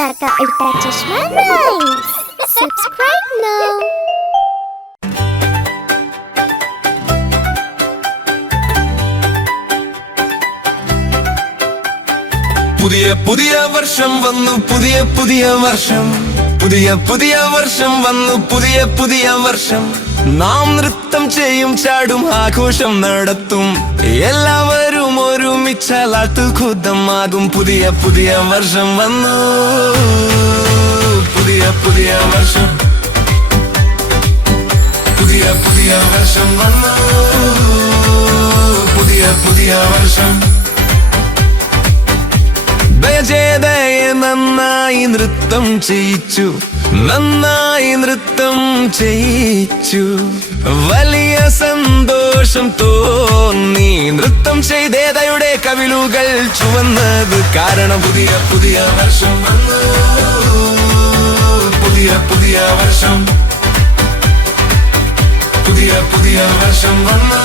अवतार का उल्टा चश्मा राइम्स। Subscribe now. പുതിയ പുതിയ വർഷം വന്നു, പുതിയ പുതിയ വർഷം, പുതിയ പുതിയ വർഷം വന്നു, പുതിയ പുതിയ വർഷം. നാം നൃത്തം ചെയ്യും, ചാടും, ആഘോഷം നടത്തും, എല്ലാവരും ഒരുമിച്ചാൽ അത്ഭുതമാകും. പുതിയ പുതിയ വർഷം വന്നു, പുതിയ പുതിയ വർഷം, പുതിയ പുതിയ വർഷം വന്നു, പുതിയ പുതിയ വർഷം. ദയചേതയെ നന്നായി നൃത്തം ചെയ്യിച്ചു, നന്നായി നൃത്തം ചെയ്യിച്ചു, വലിയ സന്തോഷം തോന്നി. നൃത്തം ചെയ്തേതയുടെ കവിളുകൾ ചുവന്നത് കാരണം പുതിയ പുതിയ വർഷം വന്നു, പുതിയ പുതിയ വർഷം, പുതിയ പുതിയ വർഷം വന്നു,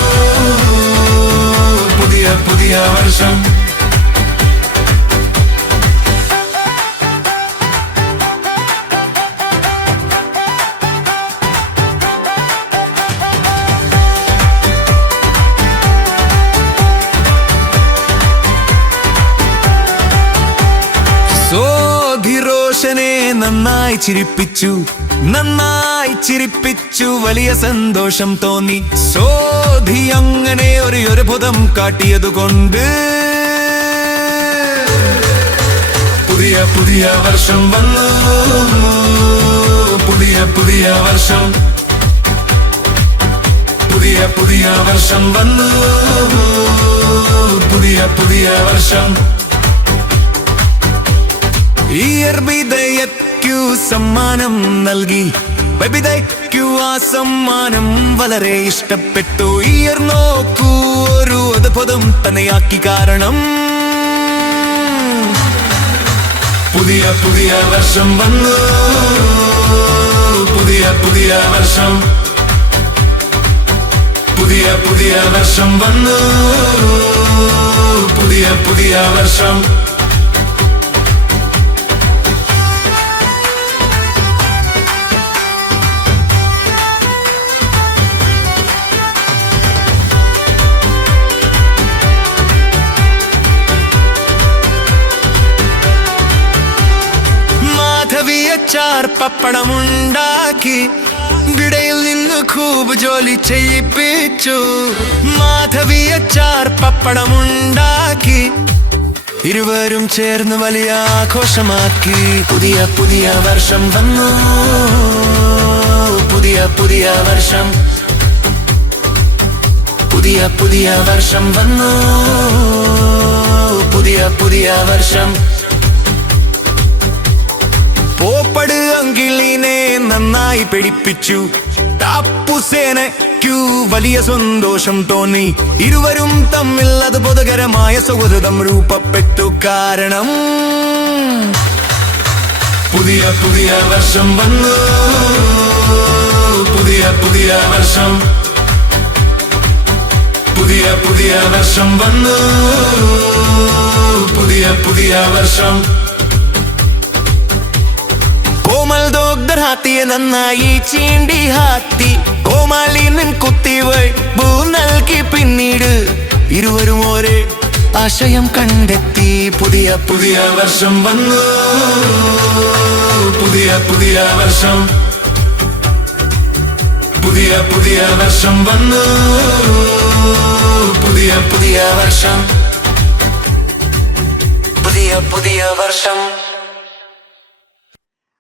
പുതിയ പുതിയ വർഷം. സോധിരോഷനെ നന്നായി ചിരിപ്പിച്ചു, നന്നായി ചിരിപ്പിച്ചു, വലിയ സന്തോഷം തോന്നി. സോധി അങ്ങനെ ഒരു അത്ഭുതം കാട്ടിയതുകൊണ്ട് പുതിയ പുതിയ വർഷം വന്നു, പുതിയ പുതിയ വർഷം, പുതിയ പുതിയ വർഷം വന്നു, പുതിയ പുതിയ വർഷം. ഈ അർബിദയ്ക്കു സമ്മാനം നൽകി, ബബിദയ്ക്കു ആ സമ്മാനം വളരെ ഇഷ്ടപ്പെട്ടു. ഇയർ നോക്കൂ, ഒരു അത്ഭുതം തന്നെയാക്കി കാരണം പുതിയ പുതിയ വർഷം വന്നു, പുതിയ പുതിയ വർഷം, പുതിയ പുതിയ വർഷം വന്നു, പുതിയ പുതിയ വർഷം. അച്ചാർ പപ്പടമുണ്ടാക്കി, വിടയിൽ നിന്ന് ഖൂബ് ജോലി ചെയ്യിപ്പിച്ചു. മാധവി അച്ചാർ പപ്പടമുണ്ടാക്കി, ഇരുവരും ചേർന്ന് വലിയ ആഘോഷമാക്കി. പുതിയ പുതിയ വർഷം വന്നു, പുതിയ പുതിയ വർഷം, പുതിയ പുതിയ വർഷം വന്നു, പുതിയ പുതിയ വർഷം. പോപ്പട് അങ്കിളിനെ നന്നായി പിടിപ്പിച്ചു, ടാപ്പുസേനയ്ക്കു വലിയ സന്തോഷം തോന്നി. ഇരുവരും തമ്മിൽ അത്ഭുതകരമായ സൗഹൃദം രൂപപ്പെട്ടു കാരണം പുതിയ പുതിയ വർഷം വന്നു, പുതിയ പുതിയ വർഷം, പുതിയ പുതിയ വർഷം വന്നു, പുതിയ पुदिय वर्षम कोमल दोग्धर हाथी नन्नाई चींडी हाथी कोमालिन कुत्तिवै बूनल्की पिन्नीडु ഇരുവരും ഒരേ ആശയം കണ്ടെത്തി പുതിയ പുതിയ വർഷം വന്നു പുതിയ പുതിയ വർഷം പുതിയ പുതിയ വർഷം വന്നു പുതിയ പുതിയ വർഷം पुदिय पुदिय वर्षम।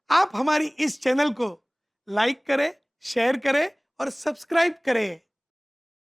आप हमारी इस चैनल को लाइक करें, शेयर करें और सब्सक्राइब करें।